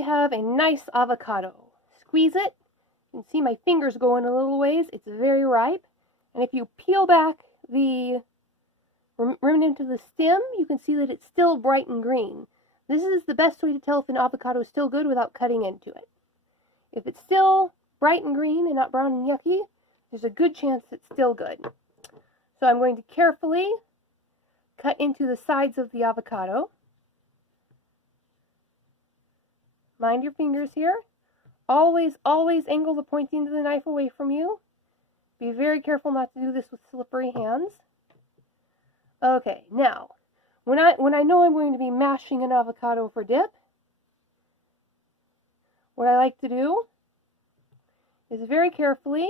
we have a nice avocado. Squeeze it. You can see my fingers going a little ways. It's very ripe. And if you peel back the remnant of the stem, you can see that it's still bright and green. This is the best way to tell if an avocado is still good without cutting into it. If it's still bright and green and not brown and yucky, there's a good chance it's still good. So I'm going to carefully cut into the sides of the avocado. Mind your fingers here. Always, always angle the pointing of the knife away from you. Be very careful not to do this with slippery hands. Okay, now, when I know I'm going to be mashing an avocado for dip, what I like to do is very carefully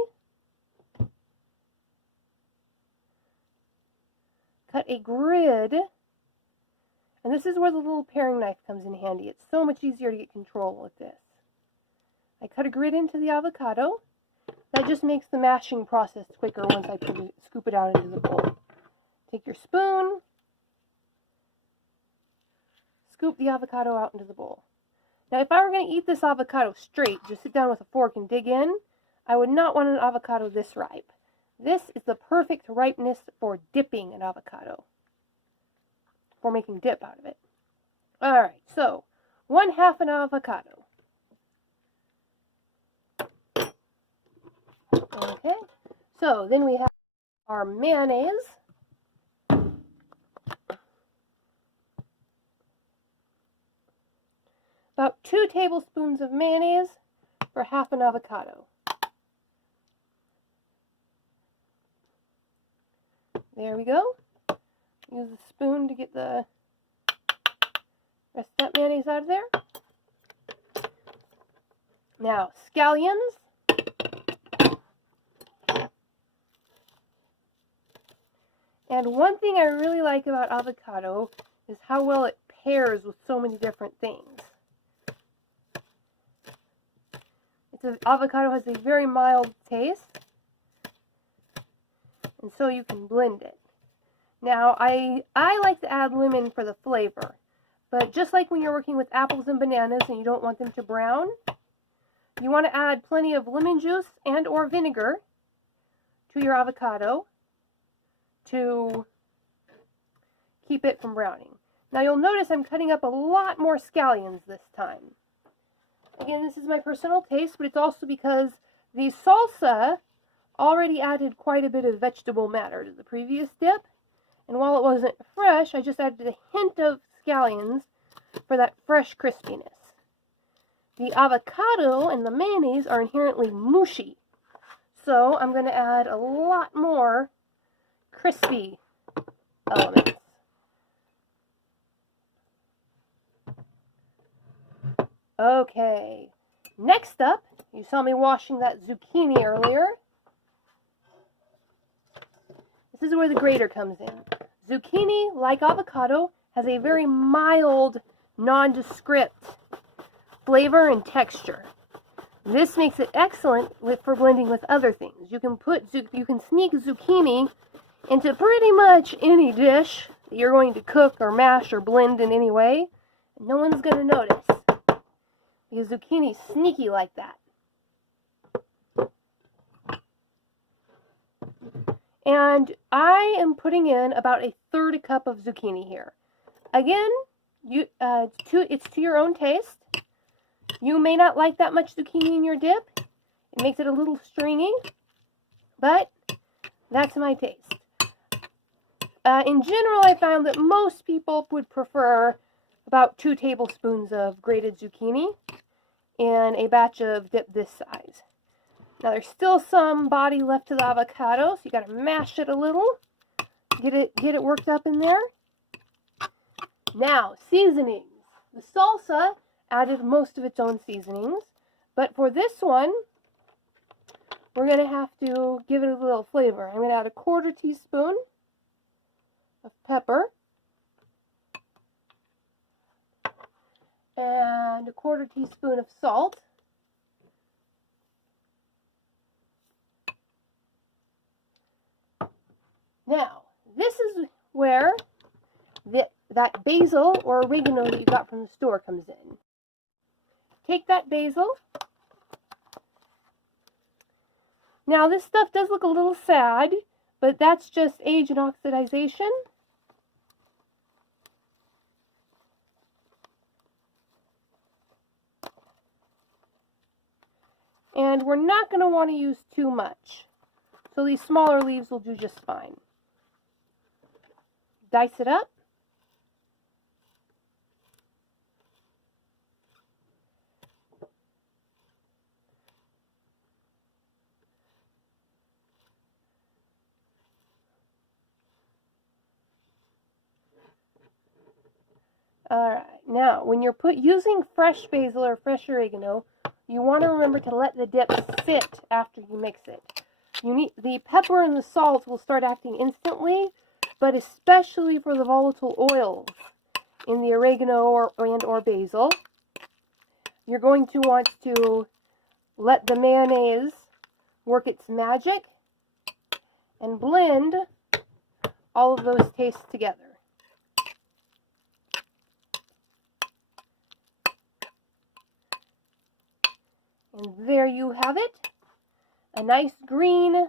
cut a grid, and this is where the little paring knife comes in handy. It's so much easier to get control with this. I cut a grid into the avocado. That just makes the mashing process quicker once I scoop it out into the bowl. Take your spoon, scoop the avocado out into the bowl. Now, if I were going to eat this avocado straight, just sit down with a fork and dig in, I would not want an avocado this ripe. This is the perfect ripeness for dipping an avocado, for making dip out of it. Alright, so 1/2 an avocado. Okay, so then we have our mayonnaise. About 2 tablespoons of mayonnaise for 1/2 an avocado. There we go. Use a spoon to get the rest of that mayonnaise out of there. Now, scallions. And one thing I really like about avocado is how well it pairs with so many different things. Avocado has a very mild taste, and so you can blend it. Now, I like to add lemon for the flavor, but just like when you're working with apples and bananas and you don't want them to brown, you want to add plenty of lemon juice and or vinegar to your avocado to keep it from browning. Now, you'll notice I'm cutting up a lot more scallions this time. Again, this is my personal taste, but it's also because the salsa already added quite a bit of vegetable matter to the previous dip. And while it wasn't fresh, I just added a hint of scallions for that fresh crispiness. The avocado and the mayonnaise are inherently mushy, so I'm going to add a lot more crispy elements. Okay, next up, you saw me washing that zucchini earlier. This is where the grater comes in. Zucchini, like avocado, has a very mild, nondescript flavor and texture. This makes it excellent for blending with other things. You can sneak zucchini into pretty much any dish that you're going to cook or mash or blend in any way, and no one's going to notice. Because zucchini's sneaky like that. And I am putting in about 1/3 cup of zucchini here. Again, it's to your own taste. You may not like that much zucchini in your dip. It makes it a little stringy, but that's my taste. In general, I found that most people would prefer about 2 tablespoons of grated zucchini in a batch of dip this size. Now, there's still some body left to the avocado, so you got to mash it a little, get it worked up in there. Now, seasonings. The salsa added most of its own seasonings, but for this one, we're going to have to give it a little flavor. I'm going to add a 1/4 teaspoon of pepper and a 1/4 teaspoon of salt. Now, this is where that basil or oregano that you got from the store comes in. take that basil. Now this stuff does look a little sad, but that's just age and oxidization. And we're not going to want to use too much. So these smaller leaves will do just fine. Dice it up. Alright, now when you're using fresh basil or fresh oregano, you want to remember to let the dip sit after you mix it. The pepper and the salt will start acting instantly, but especially for the volatile oils in the oregano or basil, you're going to want to let the mayonnaise work its magic and blend all of those tastes together. And there you have it, a nice green